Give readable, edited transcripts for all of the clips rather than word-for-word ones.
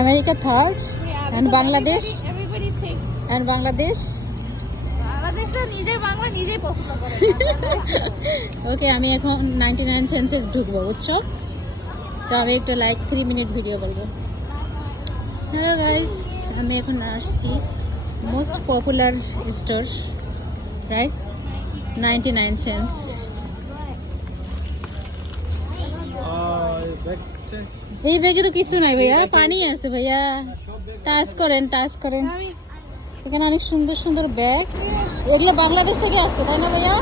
America third. Yeah, And because Bangladesh? Everybody thinks And Bangladesh? Bangladesh তো নিজের বাংলা নিজেই পছন্দ করে। ওকে, আমি এখন 99 সেন্সে ঢুকবো, বুঝছো? সো আমি একটা 3 মিনিট ভিডিও বলবো। হ্যালো গাইস, আমি এখন আসছি most popular store, right? 99 sense. এই ব্যাগে তো কিছু নাই ভাইয়া, পানি আছে ভাইয়া। টাচ করেন। এখানে অনেক সুন্দর সুন্দর ব্যাগ, এগুলো বাংলাদেশ থেকে আসছে, তাই না ভাইয়া?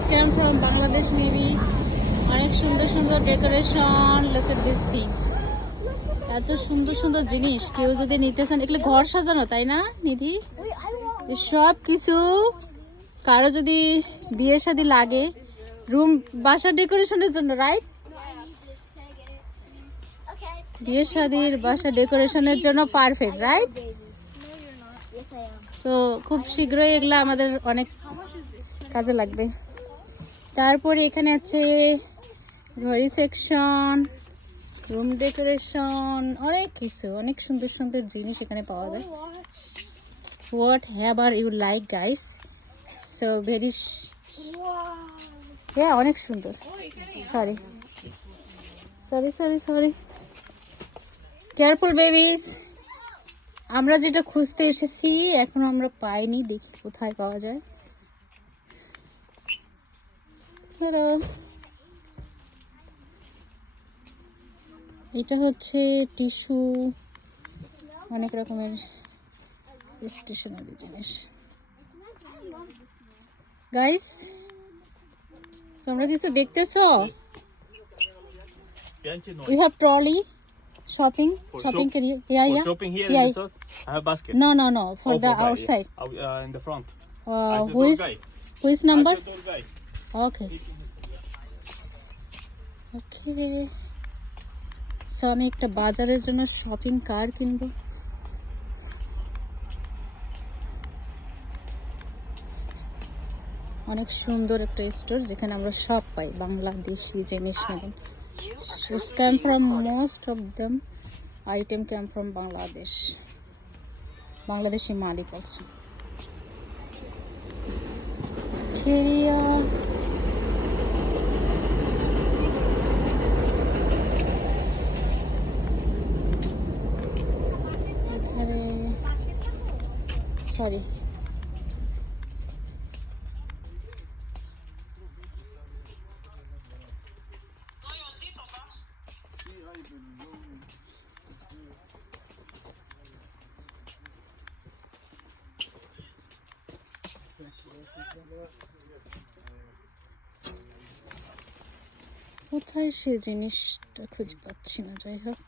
Scam from Bangladesh maybe. অনেক সুন্দর সুন্দর decoration, look at this things. এত সুন্দর সুন্দর জিনিস, কেউ যদি নিতে চান, এগুলো ঘর সাজানো, তাই না নিধি? সব কিছু কারো যদি বিয়ে শাদী লাগে, রুম বাসা ডেকোরেশনের জন্য, রাইট? বিয়ে শাদীর বাসা ডেকোরেশনের জন্য পারফেক্ট, রাইট? তো খুব শীঘ্রই এগুলা আমাদের অনেক কাজে লাগবে। তারপরে এখানে আছে ঘড়ি সেকশন, রুম ডেকোরেশন, অনেক কিছু, অনেক সুন্দর সুন্দর জিনিস এখানে পাওয়া যায়। Whatever you like guys, so very, হ্যাঁ অনেক সুন্দর। Sorry careful babies. আমরা যেটা খুঁজতে এসেছি এখনো আমরা পাইনি, দেখি কোথায় পাওয়া যায়। হ্যালো, এটা হচ্ছে টিস্যু, অনেক রকমের স্টেশনারি জিনিস। গাইস, তোমরা কিছু দেখতেছো? We have trolley, shopping. Can you? Yeah. Shopping here Yeah. in the store. I have basket. No. For the guy, outside. Yeah. In the front. Who is number? I'm the door guy. Okay. So আমি একটা বাজারের জন্য shopping cart কিনবো। অনেক সুন্দর একটা store যেখানে আমরা সব পাই, বাংলাদেশি জিনিস নেবেন। Came from most of them item came from Bangladesh. Bangladeshi Malik also. Sorry. কোথায় সে জিনিসটা খুঁজে পাচ্ছি না, যাই হোক।